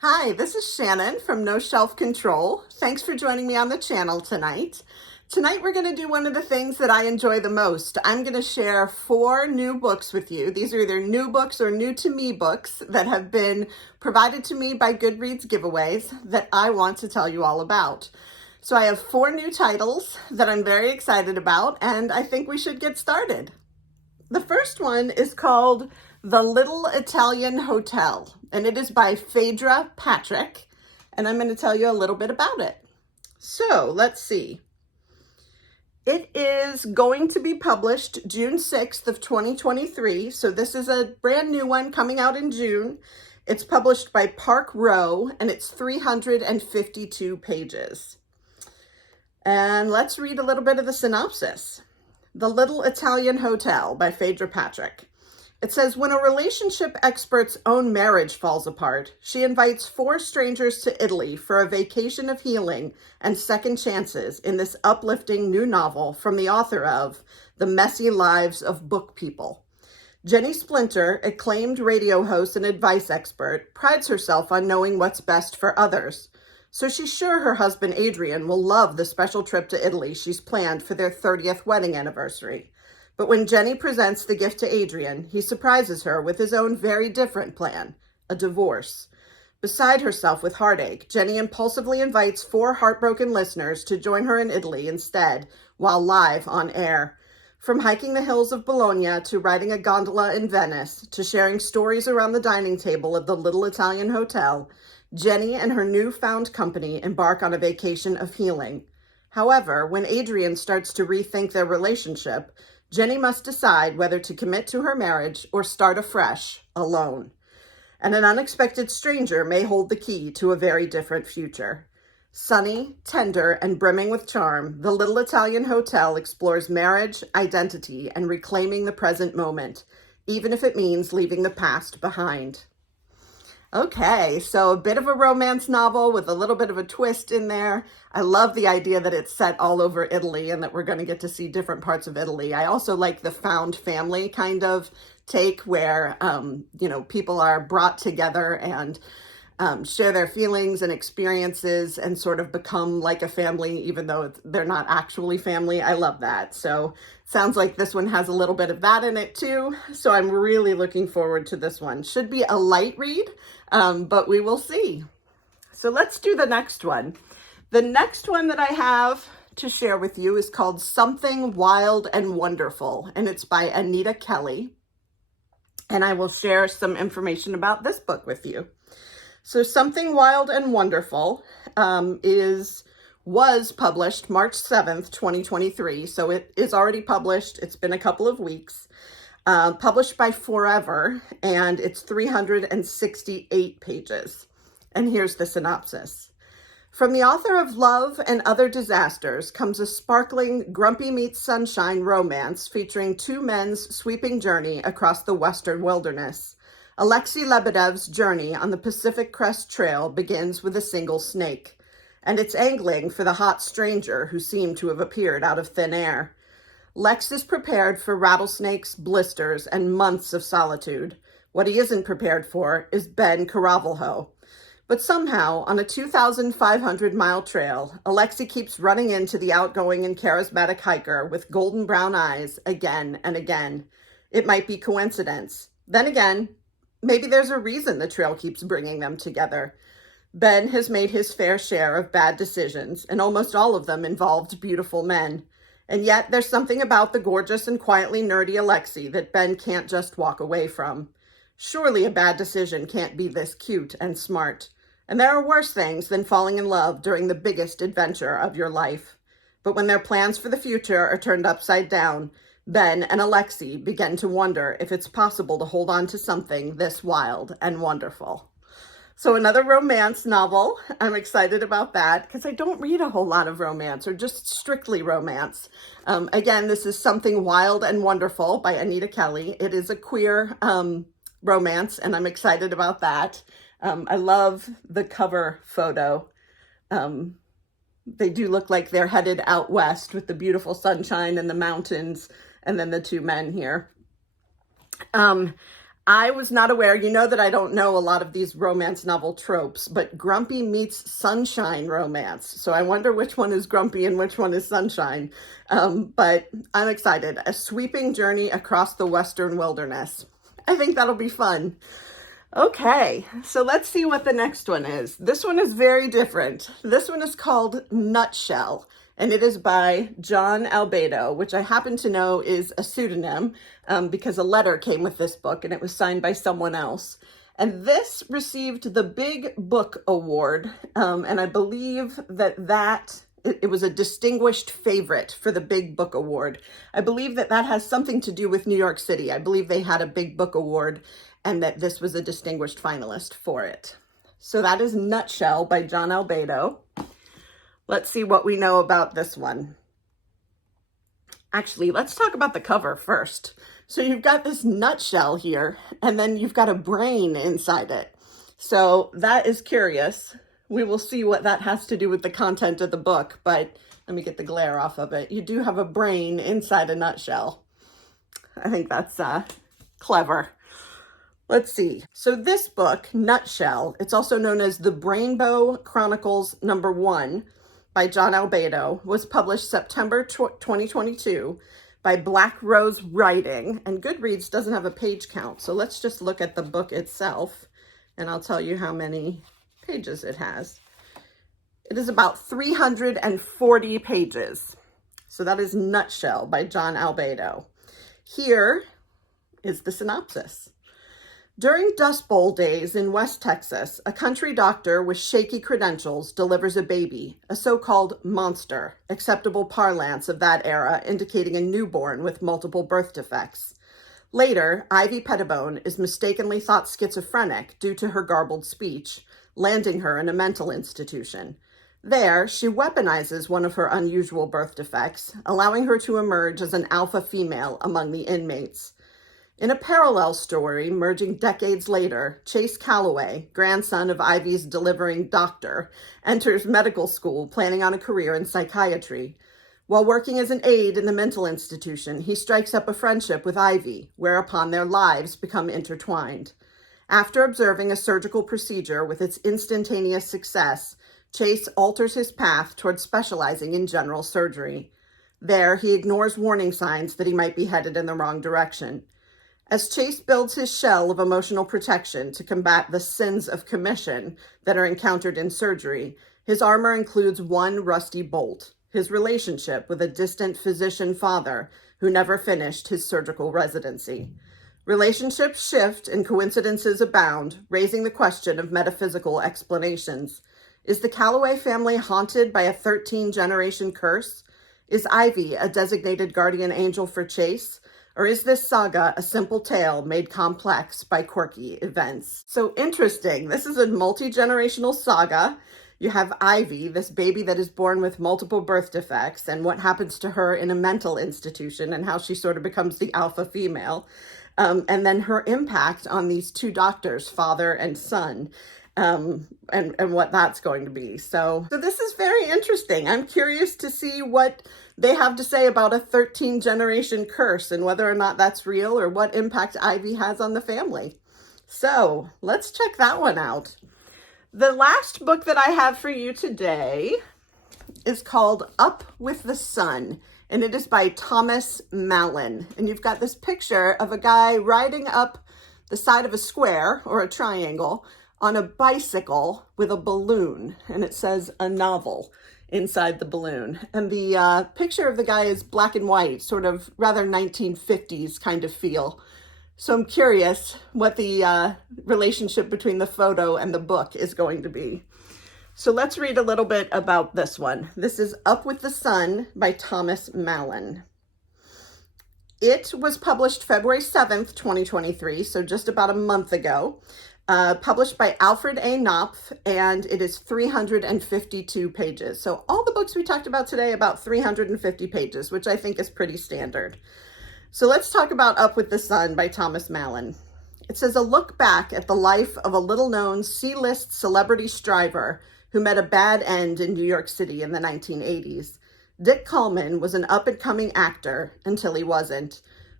Hi, this is Shannon from No Shelf Control. Thanks for joining me on the channel tonight. Tonight we're going to do one of the things that I enjoy the most. I'm going to share 4 new books with you. These are either new books or new to me books that have been provided to me by Goodreads giveaways that I want to tell you all about. So I have 4 new titles that I'm very excited about, and I think we should get started. The first one is called The Little Italian Hotel, and it is by Phaedra Patrick, and I'm going to tell you a little bit about it. So let's see. It is going to be published June 6th of 2023, so this is a brand new one coming out in June. It's published by Park Row, and it's 352 pages. And let's read a little bit of the synopsis. The Little Italian Hotel by Phaedra Patrick. It says, when a relationship expert's own marriage falls apart, she invites 4 strangers to Italy for a vacation of healing and second chances in this uplifting new novel from the author of The Messy Lives of Book People. Jenny Splinter, acclaimed radio host and advice expert, prides herself on knowing what's best for others. So she's sure her husband Adrian will love the special trip to Italy she's planned for their 30th wedding anniversary. But when Jenny presents the gift to Adrian, he surprises her with his own very different plan, a divorce. Beside herself with heartache, Jenny impulsively invites 4 heartbroken listeners to join her in Italy instead, while live on air. From hiking the hills of Bologna to riding a gondola in Venice to sharing stories around the dining table of the Little Italian Hotel, Jenny and her newfound company embark on a vacation of healing. However, when Adrian starts to rethink their relationship, Jenny must decide whether to commit to her marriage or start afresh, alone. And an unexpected stranger may hold the key to a very different future. Sunny, tender, and brimming with charm, the Little Italian Hotel explores marriage, identity, and reclaiming the present moment, even if it means leaving the past behind. Okay, so a bit of a romance novel with a little bit of a twist in there. I love the idea that it's set all over Italy and that we're going to get to see different parts of Italy. I also like the found family kind of take where, people are brought together and share their feelings and experiences and sort of become like a family, even though they're not actually family. I love that. So sounds like this one has a little bit of that in it too. So I'm really looking forward to this one. Should be a light read, but we will see. So let's do the next one. The next one that I have to share with you is called Something Wild and Wonderful, and it's by Anita Kelly. And I will share some information about this book with you. So Something Wild and Wonderful was published March 7th, 2023. So it is already published. It's been a couple of weeks. Published by Forever, and it's 368 pages. And here's the synopsis. From the author of Love and Other Disasters comes a sparkling, grumpy meets sunshine romance featuring 2 men's sweeping journey across the western wilderness. Alexei Lebedev's journey on the Pacific Crest Trail begins with a single snake, and it's angling for the hot stranger who seemed to have appeared out of thin air. Lex is prepared for rattlesnakes, blisters, and months of solitude. What he isn't prepared for is Ben Caravalho. But somehow, on a 2,500-mile trail, Alexei keeps running into the outgoing and charismatic hiker with golden brown eyes again and again. It might be coincidence. Then again, maybe there's a reason the trail keeps bringing them together. Ben has made his fair share of bad decisions, and almost all of them involved beautiful men. And yet there's something about the gorgeous and quietly nerdy Alexei that Ben can't just walk away from. Surely a bad decision can't be this cute and smart. And there are worse things than falling in love during the biggest adventure of your life. But when their plans for the future are turned upside down, Ben and Alexei begin to wonder if it's possible to hold on to something this wild and wonderful. So another romance novel. I'm excited about that because I don't read a whole lot of romance or just strictly romance. Again, this is Something Wild and Wonderful by Anita Kelly. It is a queer romance, and I'm excited about that. I love the cover photo. They do look like they're headed out west with the beautiful sunshine and the mountains, and then the 2 men here. I was not aware, you know that I don't know a lot of these romance novel tropes, but grumpy meets sunshine romance. So I wonder which one is grumpy and which one is sunshine. But I'm excited. A sweeping journey across the Western wilderness. I think that'll be fun. Okay, so let's see what the next one is. This one is very different. This one is called Nutshell, and it is by John Albedo, which I happen to know is a pseudonym because a letter came with this book and it was signed by someone else. And this received the Big Book Award, and I believe that it was a distinguished favorite for the Big Book Award. I believe that has something to do with New York City. I believe they had a Big Book Award and that this was a distinguished finalist for it. So that is Nutshell by John Albedo. Let's see what we know about this one. Actually, let's talk about the cover first. So you've got this nutshell here, and then you've got a brain inside it. So that is curious. We will see what that has to do with the content of the book, but let me get the glare off of it. You do have a brain inside a nutshell. I think that's clever. Let's see. So this book, Nutshell, it's also known as The Brainbow Chronicles #1 by John Albedo, was published September 2022 by Black Rose Writing, and Goodreads doesn't have a page count. So let's just look at the book itself, and I'll tell you how many pages it has. It is about 340 pages. So that is Nutshell by John Albedo. Here is the synopsis. During Dust Bowl days in West Texas, a country doctor with shaky credentials delivers a baby, a so-called monster, acceptable parlance of that era indicating a newborn with multiple birth defects. Later, Ivy Pettibone is mistakenly thought schizophrenic due to her garbled speech, landing her in a mental institution. There, she weaponizes one of her unusual birth defects, allowing her to emerge as an alpha female among the inmates. In a parallel story, merging decades later, Chase Calloway, grandson of Ivy's delivering doctor, enters medical school planning on a career in psychiatry. While working as an aide in the mental institution, he strikes up a friendship with Ivy, whereupon their lives become intertwined. After observing a surgical procedure with its instantaneous success, Chase alters his path towards specializing in general surgery. There, he ignores warning signs that he might be headed in the wrong direction. As Chase builds his shell of emotional protection to combat the sins of commission that are encountered in surgery, his armor includes one rusty bolt, his relationship with a distant physician father who never finished his surgical residency. Relationships shift and coincidences abound, raising the question of metaphysical explanations. Is the Calloway family haunted by a 13-generation curse? Is Ivy a designated guardian angel for Chase? Or is this saga a simple tale made complex by quirky events? So interesting. This is a multi-generational saga. You have Ivy, this baby that is born with multiple birth defects, and what happens to her in a mental institution and how she sort of becomes the alpha female. And then her impact on these two doctors, father and son. And what that's going to be. So this is very interesting. I'm curious to see what they have to say about a 13-generation curse and whether or not that's real or what impact Ivy has on the family. So let's check that one out. The last book that I have for you today is called Up with the Sun, and it is by Thomas Mallon. And you've got this picture of a guy riding up the side of a square or a triangle on a bicycle with a balloon, and it says a novel inside the balloon. And the picture of the guy is black and white, sort of rather 1950s kind of feel. So I'm curious what the relationship between the photo and the book is going to be. So let's read a little bit about this one. This is Up with the Sun by Thomas Mallon. It was published February 7th, 2023, so just about a month ago. Published by Alfred A. Knopf, and it is 352 pages. So all the books we talked about today, about 350 pages, which I think is pretty standard. So let's talk about Up with the Sun by Thomas Mallon. It says, a look back at the life of a little-known C-list celebrity striver who met a bad end in New York City in the 1980s. Dick Coleman was an up-and-coming actor until he wasn't.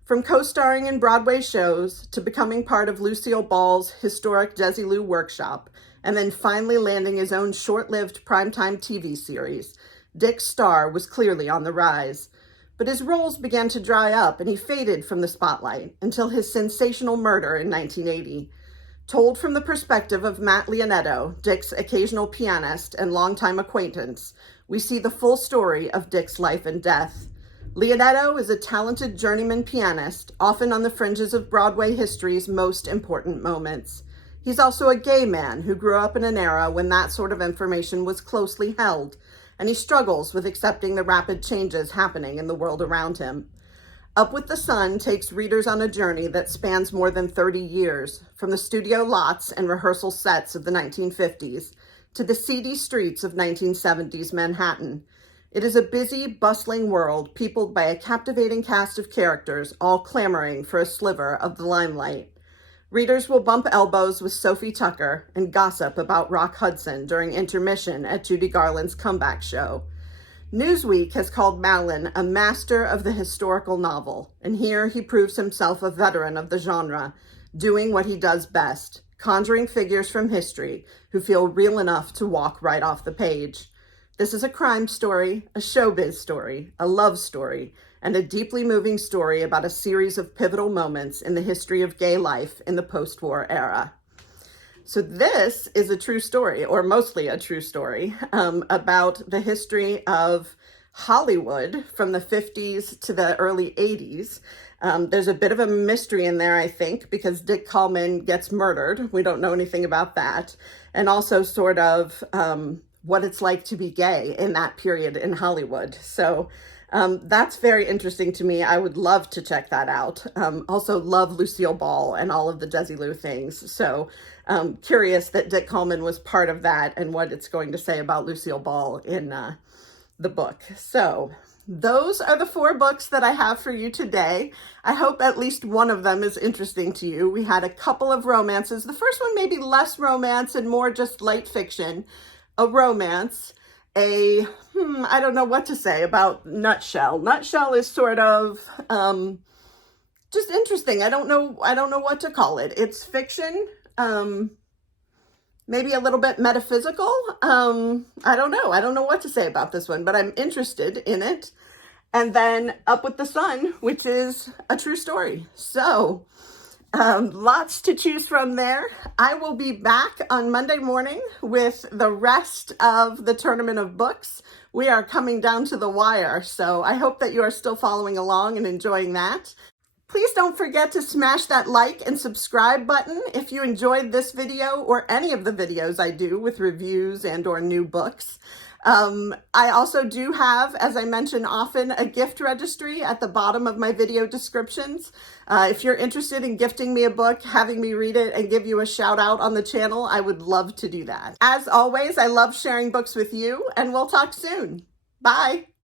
From co-starring in Broadway shows to becoming part of Lucille Ball's historic Desilu workshop, and then finally landing his own short-lived primetime TV series, Dick's star was clearly on the rise. But his roles began to dry up and he faded from the spotlight until his sensational murder in 1980. Told from the perspective of Matt Leonetto, Dick's occasional pianist and longtime acquaintance, we see the full story of Dick's life and death. Leonetto is a talented journeyman pianist, often on the fringes of Broadway history's most important moments. He's also a gay man who grew up in an era when that sort of information was closely held, and he struggles with accepting the rapid changes happening in the world around him. Up with the Sun takes readers on a journey that spans more than 30 years, from the studio lots and rehearsal sets of the 1950s to the seedy streets of 1970s Manhattan. It is a busy, bustling world peopled by a captivating cast of characters, all clamoring for a sliver of the limelight. Readers will bump elbows with Sophie Tucker and gossip about Rock Hudson during intermission at Judy Garland's comeback show. Newsweek has called Mallon a master of the historical novel, and here he proves himself a veteran of the genre, doing what he does best, conjuring figures from history who feel real enough to walk right off the page. This is a crime story, a showbiz story, a love story, and a deeply moving story about a series of pivotal moments in the history of gay life in the post-war era. So this is a true story, or mostly a true story, about the history of Hollywood from the 50s to the early 80s. There's a bit of a mystery in there, I think, because Dick Kallman gets murdered. We don't know anything about that. And also sort of what it's like to be gay in that period in Hollywood. So that's very interesting to me. I would love to check that out. Also love Lucille Ball and all of the Desilu things. So curious that Dick Kallman was part of that and what it's going to say about Lucille Ball in the book. So those are the 4 books that I have for you today. I hope at least one of them is interesting to you. We had a couple of romances. The first one may be less romance and more just light fiction. A romance, I don't know what to say about Nutshell. Nutshell is sort of just interesting. I don't know what to call it. It's fiction, maybe a little bit metaphysical. I don't know what to say about this one, but I'm interested in it. And then Up with the Sun, which is a true story. So lots to choose from there. I will be back on Monday morning with the rest of the Tournament of Books. We are coming down to the wire, so I hope that you are still following along and enjoying that. Please don't forget to smash that like and subscribe button if you enjoyed this video or any of the videos I do with reviews and or new books. I also do have, as I mention often, a gift registry at the bottom of my video descriptions. If you're interested in gifting me a book, having me read it, and give you a shout out on the channel, I would love to do that. As always, I love sharing books with you, and we'll talk soon. Bye.